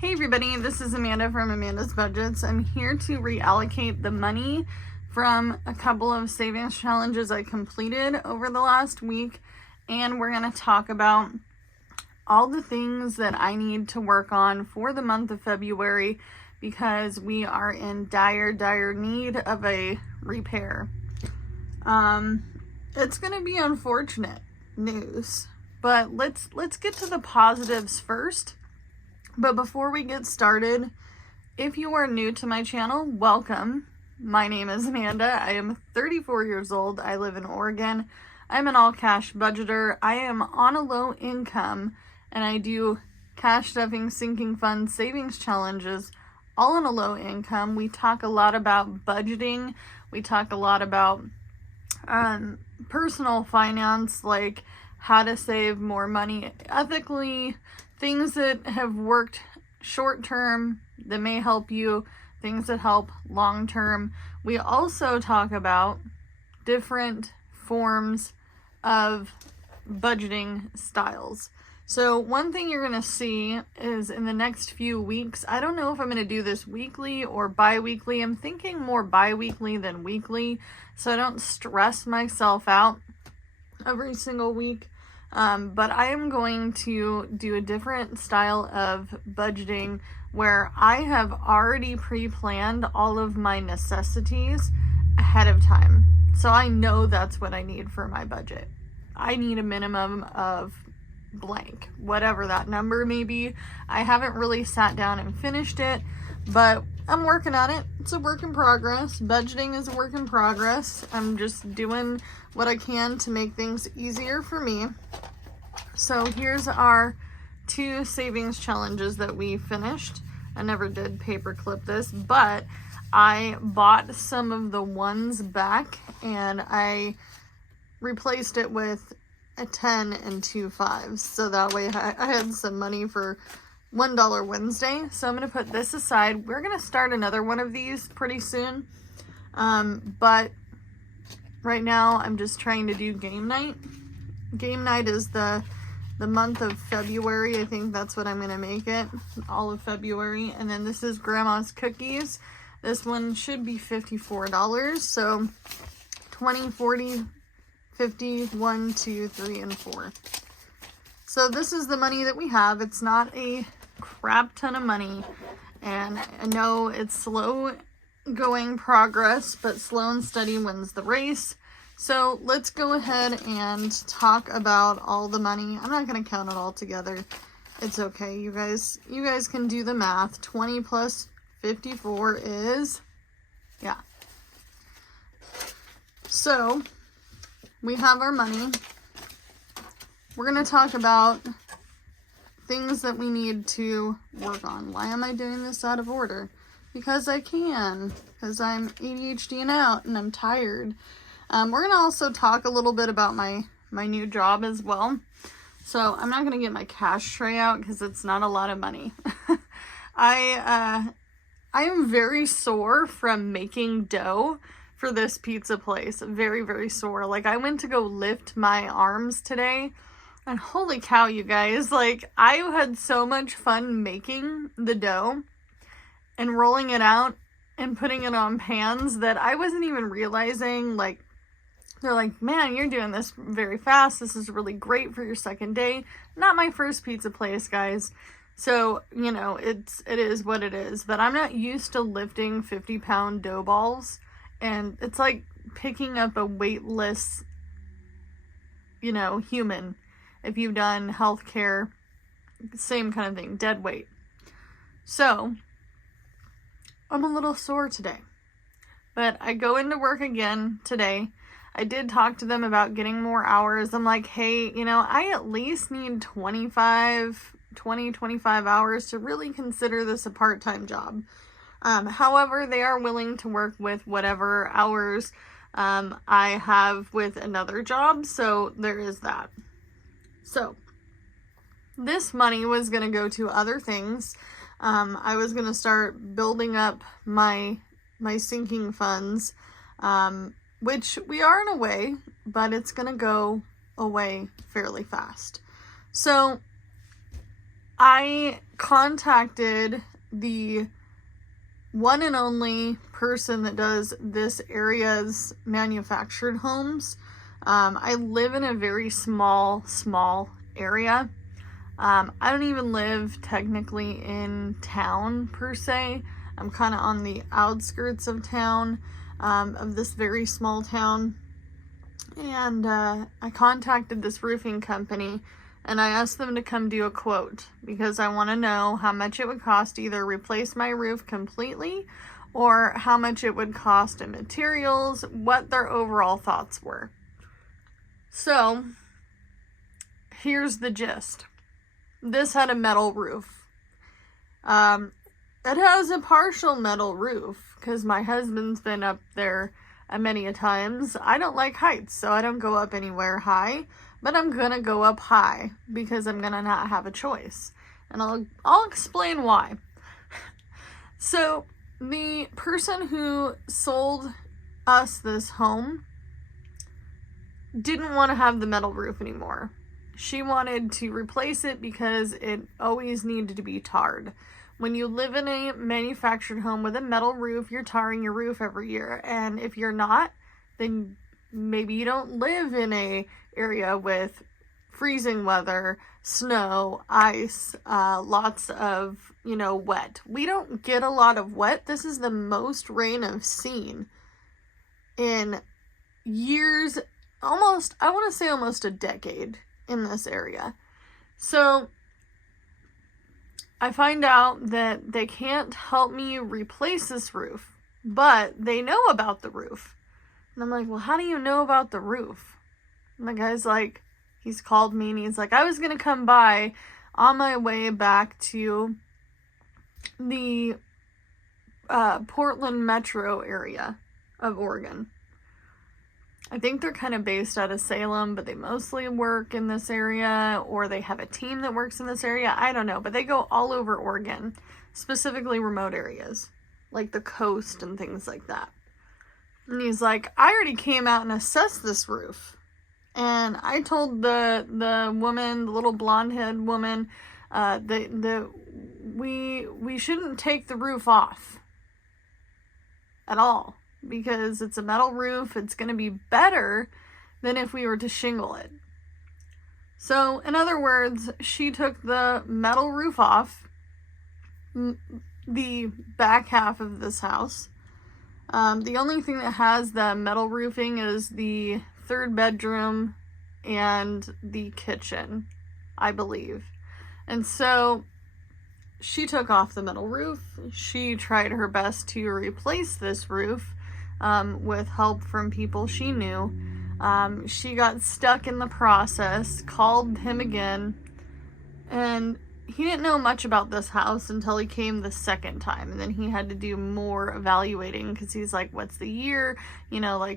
Hey everybody, this is Amanda from Amanda's Budgets. I'm here to reallocate the money from a couple of savings challenges I completed over the last week, and we're going to talk about all the things that I need to work on for the month of February because we are in dire need of a repair. It's going to be unfortunate news, but let's get to the positives first. But before we get started, if you are new to my channel, welcome. My name is Amanda. I am 34 years old. I live in Oregon. I'm an all-cash budgeter. I am on a low income, and I do cash stuffing, sinking funds, savings challenges, all on a low income. We talk a lot about budgeting. We talk a lot about personal finance, like how to save more money ethically, things that have worked short term that may help you, things that help long term. We also talk about different forms of budgeting styles. So one thing you're going to see is in the next few weeks, I don't know if I'm going to do this weekly or bi-weekly. I'm thinking more bi-weekly than weekly, so I don't stress myself out every single week. But I am going to do a different style of budgeting where I have already pre-planned all of my necessities ahead of time. So I know that's what I need for my budget. I need a minimum of blank, whatever that number may be. I haven't really sat down and finished it, but I'm working on it. It's a work in progress. Budgeting is a work in progress. I'm just doing what I can to make things easier for me. So here's our 2 savings challenges that we finished. I never did paperclip this, but I bought some of the ones back and I replaced it with a 10 and 2 5s. So that way I had some money for $1 Wednesday. So I'm going to put this aside. We're going to start another one of these pretty soon. But right now I'm just trying to do game night. Game night is the month of February. I think that's what I'm going to make it. All of February. And then this is Grandma's Cookies. This one should be $54. So 20, 40, 50, 1, 2, 3, and 4. So this is the money that we have. It's not a crap ton of money. And I know it's slow going progress, but slow and steady wins the race. So let's go ahead and talk about all the money. I'm not going to count it all together. It's okay. You guys can do the math. 20 plus 54 is, yeah. So we have our money. We're going to talk about things that we need to work on. Why am I doing this out of order? Because I can. Because I'm ADHD out and I'm tired. We're going to also talk a little bit about my new job as well. So I'm not going to get my cash tray out because it's not a lot of money. I am very sore from making dough for this pizza place. Very sore. Like, I went to go lift my arms today, and holy cow, you guys, like, I had so much fun making the dough and rolling it out and putting it on pans that I wasn't even realizing, like, they're like, man, you're doing this very fast. This is really great for your second day. Not my first pizza place, guys. So, you know, it is what it is. But I'm not used to lifting 50-pound dough balls. And it's like picking up a weightless, you know, human. If you've done healthcare, same kind of thing, dead weight. So, I'm a little sore today. But I go into work again today. I did talk to them about getting more hours. I'm like, hey, you know, I at least need 25 hours to really consider this a part-time job. However, they are willing to work with whatever hours I have with another job, so there is that. So, this money was going to go to other things. I was going to start building up my sinking funds, which we are in a way, but it's going to go away fairly fast. So I contacted the one and only person that does this area's manufactured homes. I live in a very small area. I don't even live technically in town per se. I'm kind of on the outskirts of town, of this very small town. And I contacted this roofing company and I asked them to come do a quote because I want to know how much it would cost to either replace my roof completely or how much it would cost in materials, what their overall thoughts were. So, here's the gist. This had a metal roof. It has a partial metal roof because my husband's been up there many a times. I don't like heights, so I don't go up anywhere high, but I'm gonna go up high because I'm gonna not have a choice. And I'll explain why. So, the person who sold us this home didn't want to have the metal roof anymore. She wanted to replace it because it always needed to be tarred. When you live in a manufactured home with a metal roof, you're tarring your roof every year. And if you're not, then maybe you don't live in a area with freezing weather, snow, ice, lots of, wet. We don't get a lot of wet. This is the most rain I've seen in years, I want to say almost a decade in this area. So I find out that they can't help me replace this roof, but they know about the roof. And I'm like, well, how do you know about the roof? And the guy's like, he's called me and he's like, I was going to come by on my way back to the Portland metro area of Oregon. I think they're kind of based out of Salem, but they mostly work in this area, or they have a team that works in this area. I don't know, but they go all over Oregon, specifically remote areas, like the coast and things like that. And he's like, I already came out and assessed this roof. And I told the woman, the little blonde-haired woman, that we shouldn't take the roof off at all. Because it's a metal roof, it's going to be better than if we were to shingle it. So, in other words, she took the metal roof off the back half of this house. The only thing that has the metal roofing is the third bedroom and the kitchen, I believe. And so she took off the metal roof. She tried her best to replace this roof with help from people she knew. She got stuck in the process, called him again, and he didn't know much about this house until he came the second time, and then he had to do more evaluating because he's like, what's the year?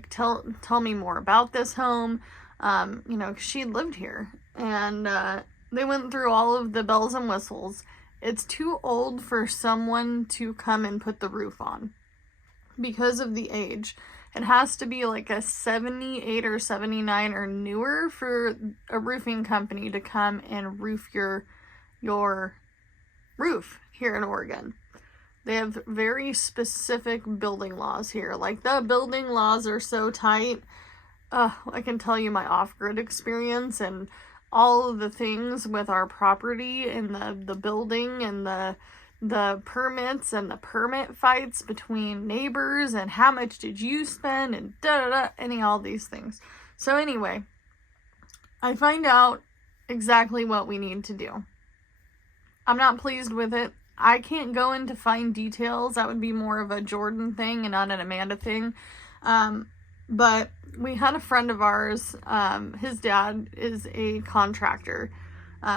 Tell me more about this home. 'Cause she lived here, and they went through all of the bells and whistles. It's too old for someone to come and put the roof on because of the age. It has to be like a 78 or 79 or newer for a roofing company to come and roof your roof here in Oregon. They have very specific building laws here. Like, the building laws are so tight. I can tell you my off-grid experience and all of the things with our property and the building and the permits and the permit fights between neighbors and how much did you spend and all these things. So anyway, I find out exactly what we need to do. I'm not pleased with it. I can't go into fine details. That would be more of a Jordan thing and not an Amanda thing. But we had a friend of ours, his dad is a contractor.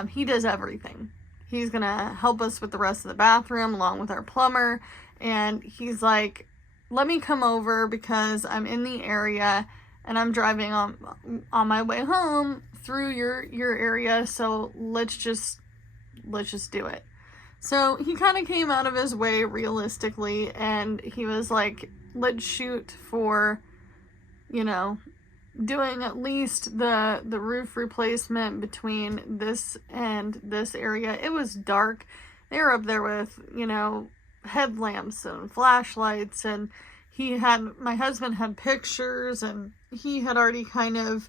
He does everything. He's going to help us with the rest of the bathroom along with our plumber. And he's like, let me come over because I'm in the area and I'm driving on my way home through your area. So let's just do it. So he kind of came out of his way realistically, and he was like, let's shoot for, doing at least the roof replacement between this and this area. It was dark. They were up there with, you know, headlamps and flashlights, and my husband had pictures, and he had already kind of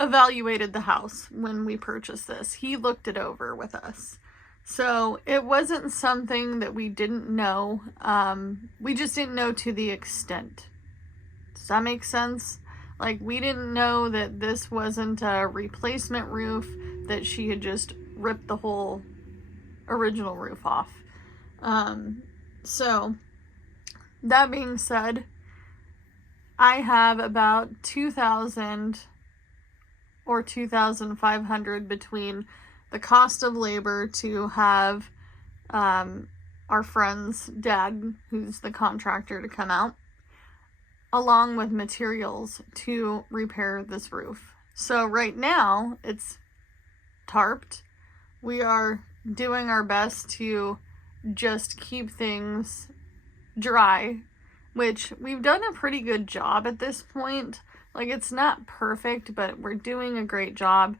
evaluated the house when we purchased this. He looked it over with us. So it wasn't something that we didn't know. We just didn't know to the extent. Does that make sense? Like, we didn't know that this wasn't a replacement roof, that she had just ripped the whole original roof off. So that being said, I have about $2,000 or $2,500 between the cost of labor to have our friend's dad, who's the contractor, to come out, along with materials to repair this roof. So right now it's tarped. We are doing our best to just keep things dry, which we've done a pretty good job at this point. Like, it's not perfect, but we're doing a great job.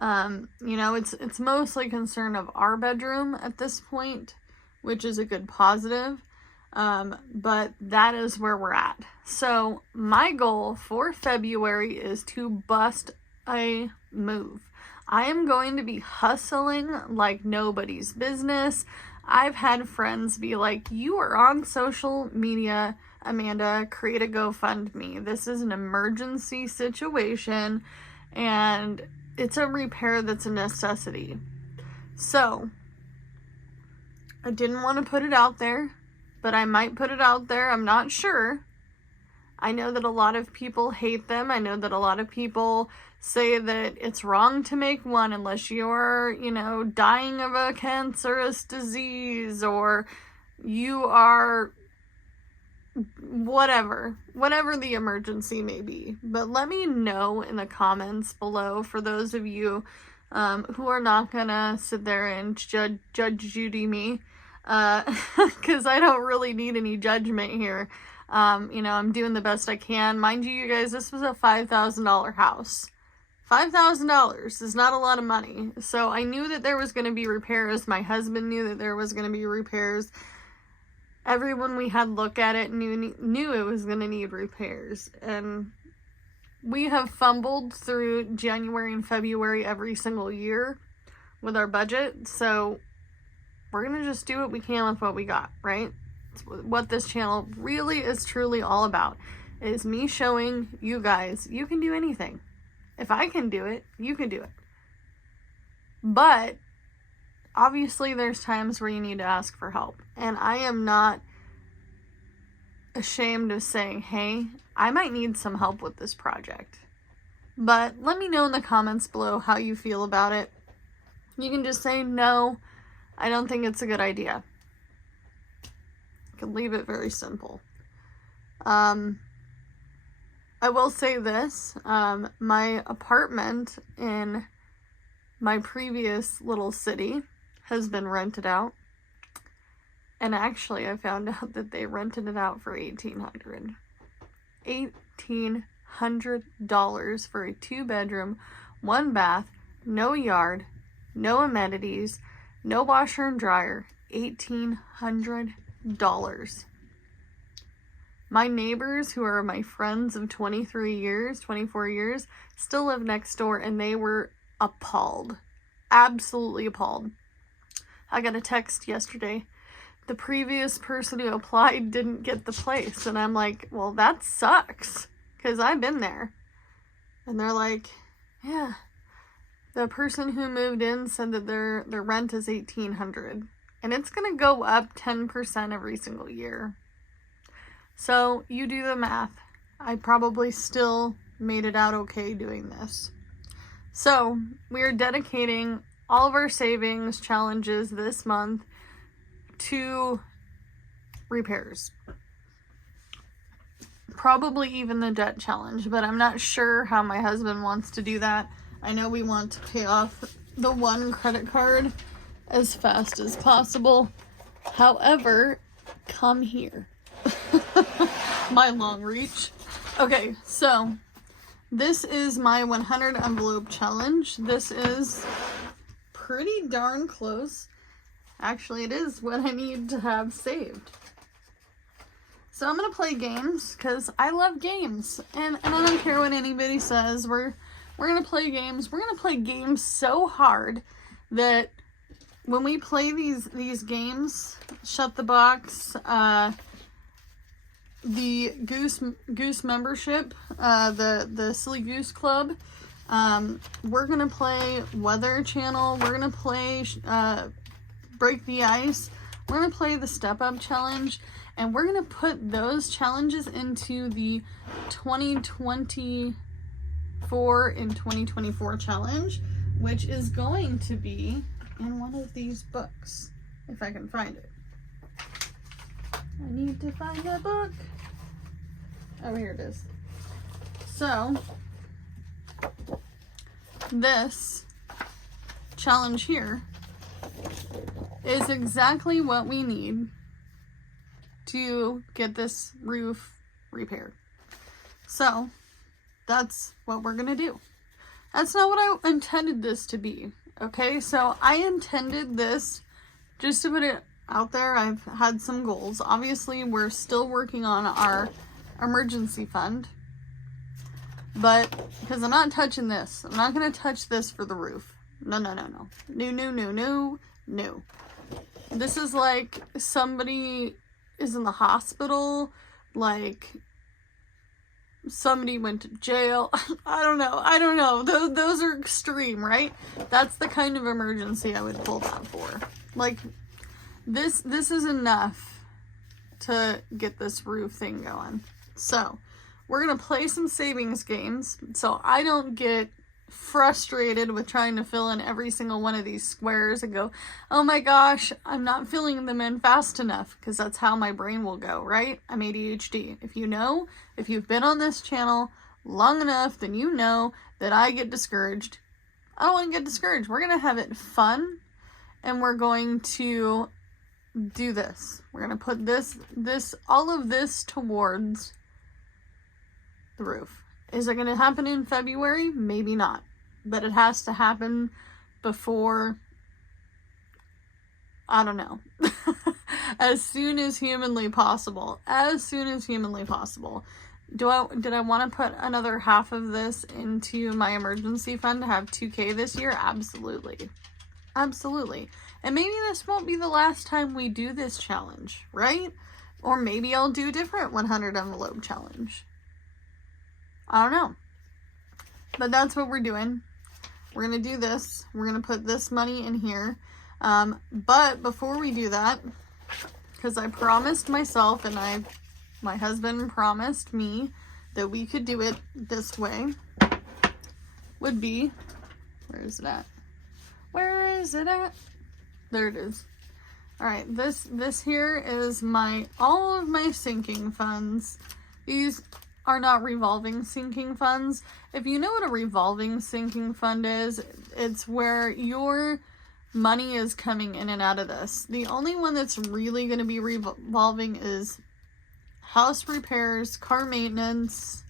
You know, it's mostly concern of our bedroom at this point, which is a good positive. But that is where we're at. So my goal for February is to bust a move. I am going to be hustling like nobody's business. I've had friends be like, you are on social media, Amanda, create a GoFundMe. This is an emergency situation, and it's a repair that's a necessity. So I didn't want to put it out there, but I might put it out there. I'm not sure. I know that a lot of people hate them. I know that a lot of people say that it's wrong to make one unless you're, you know, dying of a cancerous disease, or you are whatever the emergency may be. But let me know in the comments below, for those of you who are not gonna sit there and judge Judy me, because I don't really need any judgment here. You know, I'm doing the best I can. Mind you guys, this was a $5,000 house. $5,000 is not a lot of money. So I knew that there was going to be repairs. My husband knew that there was going to be repairs. Everyone we had look at it knew it was going to need repairs. And we have fumbled through January and February every single year with our budget. So we're going to just do what we can with what we got, right? It's what this channel really is truly all about, is me showing you guys you can do anything. If I can do it, you can do it. But obviously there's times where you need to ask for help. And I am not ashamed of saying, hey, I might need some help with this project. But let me know in the comments below how you feel about it. You can just say, no, I don't think it's a good idea. You can leave it very simple. I will say this, my apartment in my previous little city has been rented out. And actually, I found out that they rented it out for $1,800. $1,800 for a 2-bedroom, 1 bath, no yard, no amenities, no washer and dryer. $1,800. My neighbors, who are my friends of 24 years, still live next door, and they were appalled. Absolutely appalled. I got a text yesterday. The previous person who applied didn't get the place. And I'm like, well, that sucks, because I've been there. And they're like, yeah. The person who moved in said that their rent is $1,800. And it's going to go up 10% every single year. So you do the math. I probably still made it out okay doing this. So we are dedicating all of our savings challenges this month to repairs. Probably even the debt challenge, but I'm not sure how my husband wants to do that. I know we want to pay off the one credit card as fast as possible. However, come here. My long reach. Okay, so this is my 100 envelope challenge. This is pretty darn close. Actually, it is what I need to have saved. So I'm gonna play games because I love games, and I don't care what anybody says. We're gonna play games. We're gonna play games so hard that when we play these games, Shut the Box, the Goose membership, the Silly Goose Club, we're gonna play Weather Channel. We're gonna play Break the Ice. We're gonna play the Step Up Challenge, and we're gonna put those challenges into the 2024 and 2024 challenge, which is going to be in one of these books, if I can find it. I need to find the book. Oh, here it is. So, this challenge here is exactly what we need to get this roof repaired. So, that's what we're gonna do. That's not what I intended this to be. Okay, so I intended this, just to put it out there, I've had some goals. Obviously, we're still working on our emergency fund, but because I'm not touching this. I'm not going to touch this for the roof. No. No. This is like somebody is in the hospital, like somebody went to jail. I don't know. Those are extreme, right? That's the kind of emergency I would pull that for. Like, this is enough to get this roof thing going. So, we're going to play some savings games so I don't get frustrated with trying to fill in every single one of these squares and go, oh my gosh, I'm not filling them in fast enough, because that's how my brain will go, right? I'm ADHD. If you've been on this channel long enough, then you know that I get discouraged. I don't want to get discouraged. We're going to have it fun, and we're going to do this. We're going to put all of this towards the roof. Is it going to happen in February? Maybe not. But it has to happen before, I don't know, as soon as humanly possible. As soon as humanly possible. Did I want to put another half of this into my emergency fund to have 2K this year? Absolutely. Absolutely. And maybe this won't be the last time we do this challenge, right? Or maybe I'll do a different 100 envelope challenge. I don't know. But that's what we're doing. We're going to do this. We're going to put this money in here. But before we do that, because I promised myself and my husband promised me that we could do it this way, would be, where is it at? Where is it at? There it is. All right, this here is all of my sinking funds. These are not revolving sinking funds. If you know what a revolving sinking fund is, it's where your money is coming in and out of this. The only one that's really going to be revolving is house repairs, car maintenance,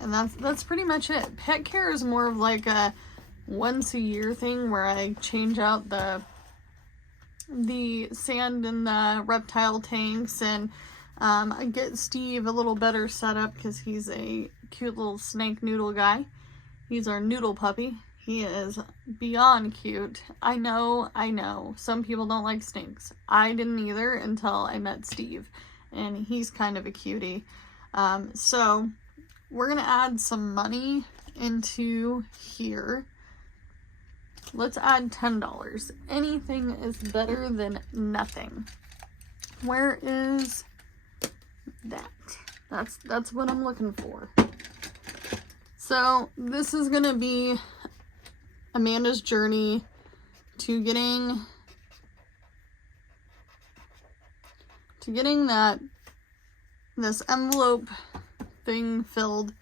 and that's pretty much it. Pet care is more of like a once a year thing where I change out the sand in the reptile tanks, and I get Steve a little better setup because he's a cute little snake noodle guy. He's our noodle puppy. He is beyond cute. I know. Some people don't like snakes. I didn't either until I met Steve, and he's kind of a cutie. So we're gonna add some money into here. Let's add $10. Anything is better than nothing. Where is that? That's what I'm looking for. So this is gonna be Amanda's journey to getting this envelope thing filled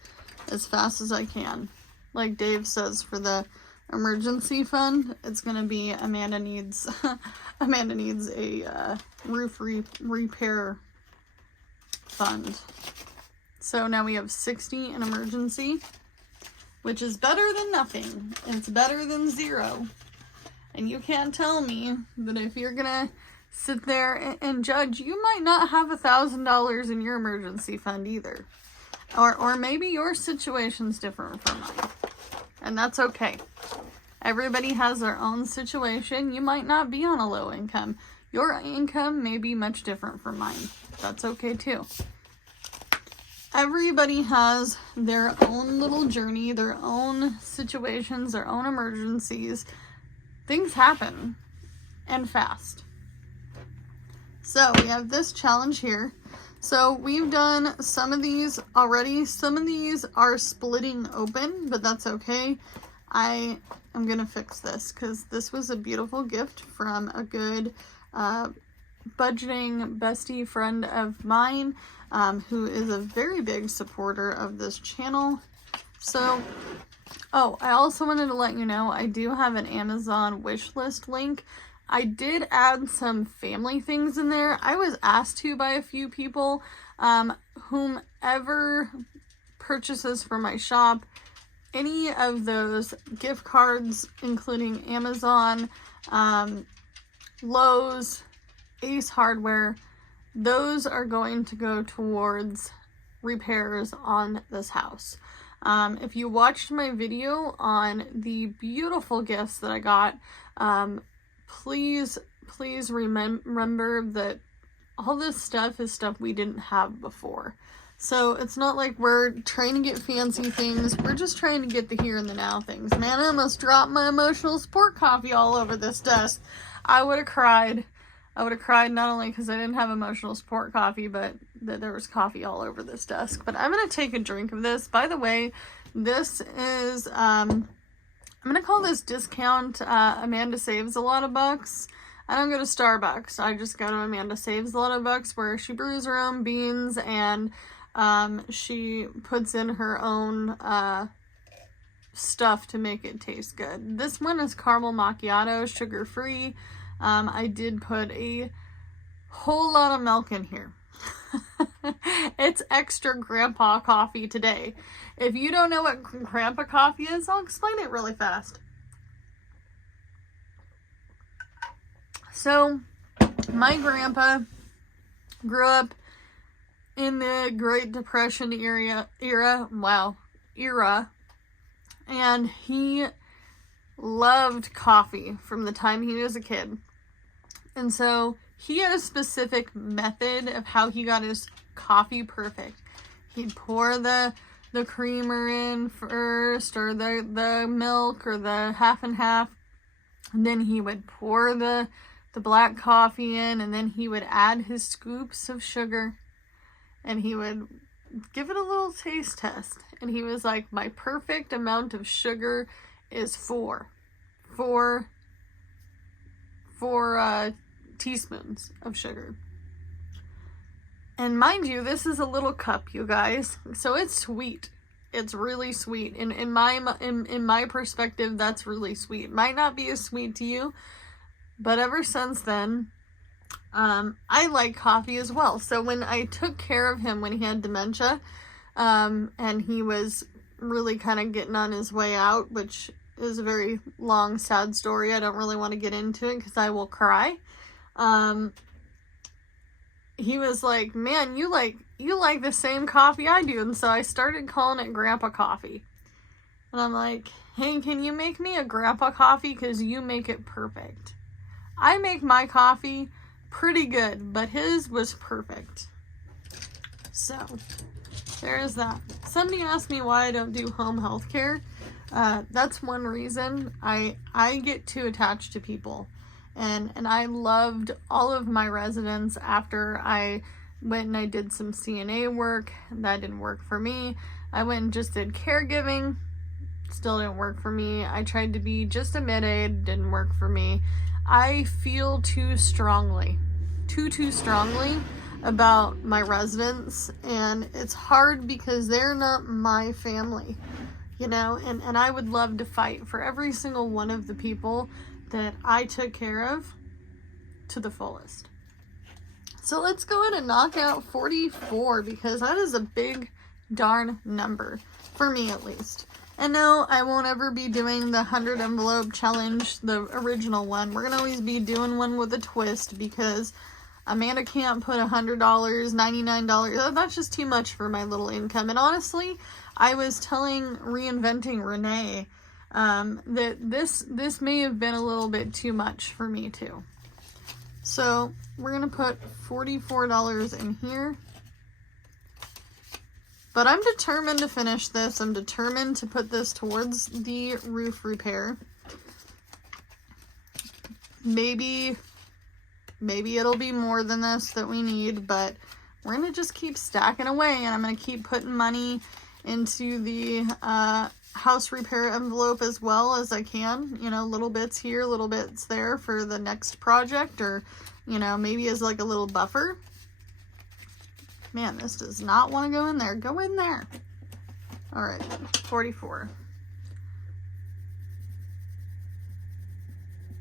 as fast as I can. Like Dave says, for the emergency fund, it's gonna be Amanda needs a roof repair fund. So now we have 60 in emergency, which is better than nothing. It's better than 0. And you can't tell me that if you're gonna sit there and judge, you might not have $1,000 in your emergency fund either. Or maybe your situation's different from mine. And that's okay. Everybody has their own situation. You might not be on a low income. Your income may be much different from mine. That's okay too. Everybody has their own little journey, their own situations, their own emergencies. Things happen, and fast. So we have this challenge here. So we've done some of these already. Some of these are splitting open, but that's okay. I am going to fix this because this was a beautiful gift from a good budgeting bestie friend of mine who is a very big supporter of this channel. So, oh, I also wanted to let you know I do have an Amazon wish list link. I did add some family things in there. I was asked to by a few people. Whomever purchases from my shop, any of those gift cards, including Amazon, Lowe's, Ace Hardware, those are going to go towards repairs on this house. If you watched my video on the beautiful gifts that I got, please remember that all this stuff is stuff we didn't have before. So it's not like we're trying to get fancy things. We're just trying to get the here and the now things. Man, I almost dropped my emotional support coffee all over this desk. I would have cried. I would have cried not only because I didn't have emotional support coffee, but that there was coffee all over this desk. But I'm going to take a drink of this. By the way, this is, I'm going to call this discount Amanda Saves a Lot of Bucks. I don't go to Starbucks. I just go to Amanda Saves a Lot of Bucks, where she brews her own beans and she puts in her own stuff to make it taste good. This one is caramel macchiato, sugar-free. I did put a whole lot of milk in here. It's extra grandpa coffee today. If you don't know what grandpa coffee is, I'll explain it really fast. So, my grandpa grew up in the Great Depression era, and he loved coffee from the time he was a kid. And so he had a specific method of how he got his coffee perfect. He'd pour the creamer in first, or the milk, or the half and half, and then he would pour the black coffee in, and then he would add his scoops of sugar, and he would give it a little taste test. And he was like, my perfect amount of sugar is 4 teaspoons of sugar. And mind you, this is a little cup, you guys, so it's sweet. It's really sweet. In my perspective, that's really sweet. Might not be as sweet to you, but ever since then, I like coffee as well. So when I took care of him when he had dementia, and he was really kind of getting on his way out, which is a very long, sad story. I don't really want to get into it because I will cry. He was like, man, you like the same coffee I do. And so I started calling it grandpa coffee. And I'm like, hey, can you make me a grandpa coffee? Because you make it perfect. I make my coffee pretty good, but his was perfect. So there is that. Somebody asked me why I don't do home health care. That's one reason. I get too attached to people. And I loved all of my residents after I went and I did some CNA work. That didn't work for me. I went and just did caregiving. Still didn't work for me. I tried to be just a mid-aide. Didn't work for me. I feel too strongly about my residents, and it's hard because they're not my family, you know, and I would love to fight for every single one of the people that I took care of to the fullest. So let's go ahead and knock out 44, because that is a big darn number. For me, at least. And no, I won't ever be doing the 100 envelope challenge, the original one. We're going to always be doing one with a twist because Amanda can't put $100, $99. That's just too much for my little income. And honestly, I was telling Reinventing Renee that this may have been a little bit too much for me too. So we're going to put $44 in here. But I'm determined to finish this. I'm determined to put this towards the roof repair. Maybe it'll be more than this that we need, but we're going to just keep stacking away, and I'm going to keep putting money into the house repair envelope as well as I can. You know, little bits here, little bits there for the next project, or, you know, maybe as like a little buffer. Man, this does not want to go in there. Go in there. All right, 44.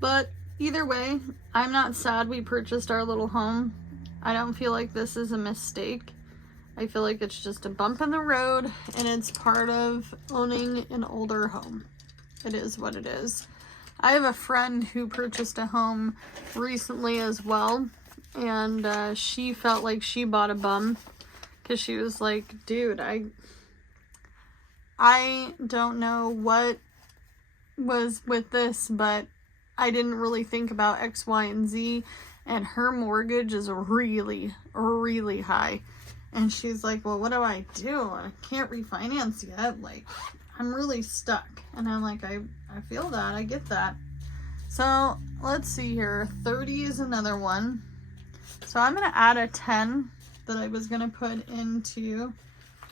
But either way, I'm not sad we purchased our little home. I don't feel like this is a mistake. I feel like it's just a bump in the road, and it's part of owning an older home. It is what it is. I have a friend who purchased a home recently as well, and she felt like she bought a bum because she was like, dude, I don't know what was with this, but I didn't really think about X, Y, and Z, and her mortgage is really, really high. And she's like, well, what do? I can't refinance yet. Like, I'm really stuck. And I'm like, I feel that. I get that. So let's see here. 30 is another one. So I'm going to add a 10 that I was going to put into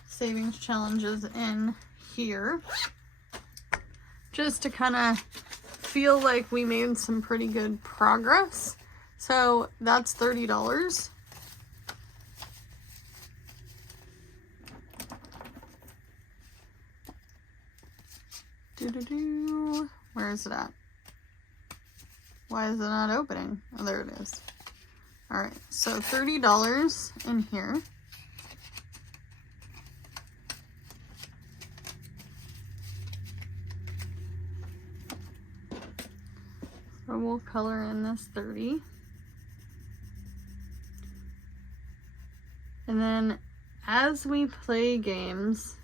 savings challenges in here. Just to kind of feel like we made some pretty good progress. So that's $30. Where is it at? Why is it not opening? Oh, there it is. All right, so $30 in here. So we'll color in this 30. And then as we play games,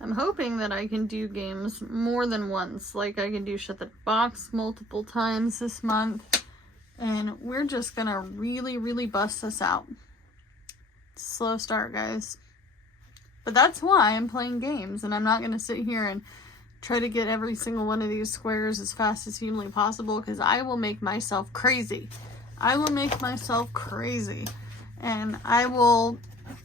I'm hoping that I can do games more than once. Like I can do Shut the Box multiple times this month. And we're just gonna really, really bust this out. Slow start, guys. But that's why I'm playing games, and I'm not gonna sit here and try to get every single one of these squares as fast as humanly possible, because I will make myself crazy. I will make myself crazy. And I will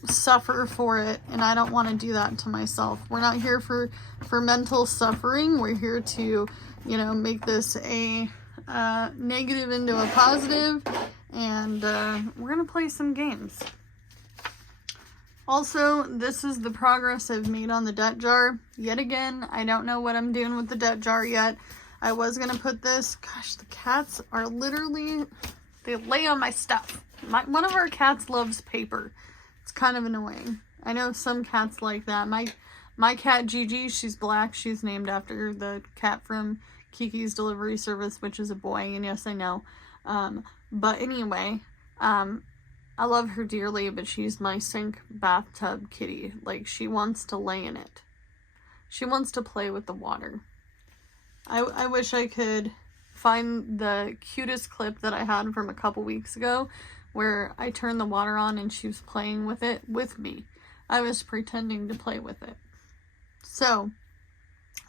suffer for it, and I don't want to do that to myself. We're not here for mental suffering. We're here to, you know, make this a negative into a positive, and we're gonna play some games. Also, this is the progress I've made on the debt jar. Yet again, I don't know what I'm doing with the debt jar yet. I was gonna put this, gosh, the cats are literally, they lay on my stuff. One of our cats loves paper. It's kind of annoying. I know some cats like that. My cat Gigi, she's black. She's named after the cat from Kiki's Delivery Service, which is a boy, and yes, I know. But anyway, I love her dearly, but she's my sink bathtub kitty. Like, she wants to lay in it. She wants to play with the water. I wish I could find the cutest clip that I had from a couple weeks ago where I turned the water on and she was playing with it with me. I was pretending to play with it. So,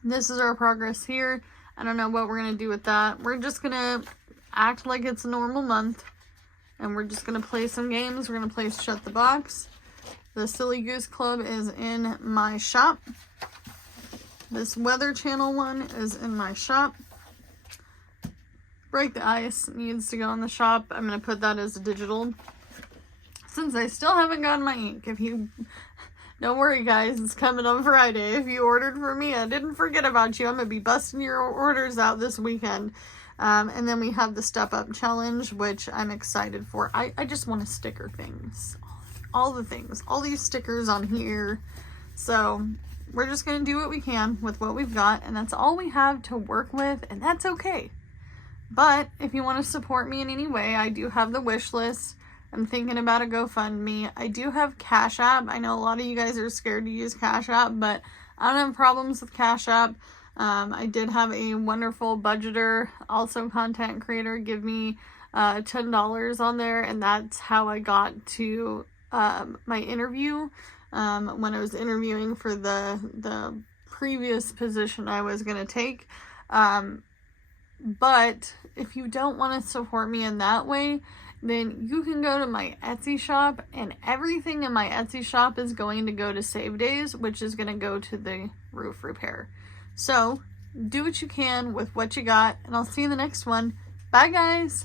this is our progress here. I don't know what we're going to do with that. We're just going to act like it's a normal month. And we're just going to play some games. We're going to play Shut the Box. The Silly Goose Club is in my shop. This Weather Channel one is in my shop. Break the Ice needs to go in the shop. I'm going to put that as a digital. Since I still haven't gotten my ink. Don't worry, guys. It's coming on Friday. If you ordered for me, I didn't forget about you. I'm going to be busting your orders out this weekend. And then we have the Step Up Challenge, which I'm excited for. I just want to sticker things all all the things, all these stickers on here. So we're just going to do what we can with what we've got, and that's all we have to work with, and that's okay. But if you want to support me in any way, I do have the wish list. I'm thinking about a GoFundMe. I do have Cash App. I know a lot of you guys are scared to use Cash App, but I don't have problems with Cash App. I did have a wonderful budgeter, also content creator, give me $10 on there, and that's how I got to my interview when I was interviewing for the previous position I was going to take. But if you don't want to support me in that way, then you can go to my Etsy shop, and everything in my Etsy shop is going to go to Save Days, which is going to go to the roof repair. So do what you can with what you got, and I'll see you in the next one. Bye, guys.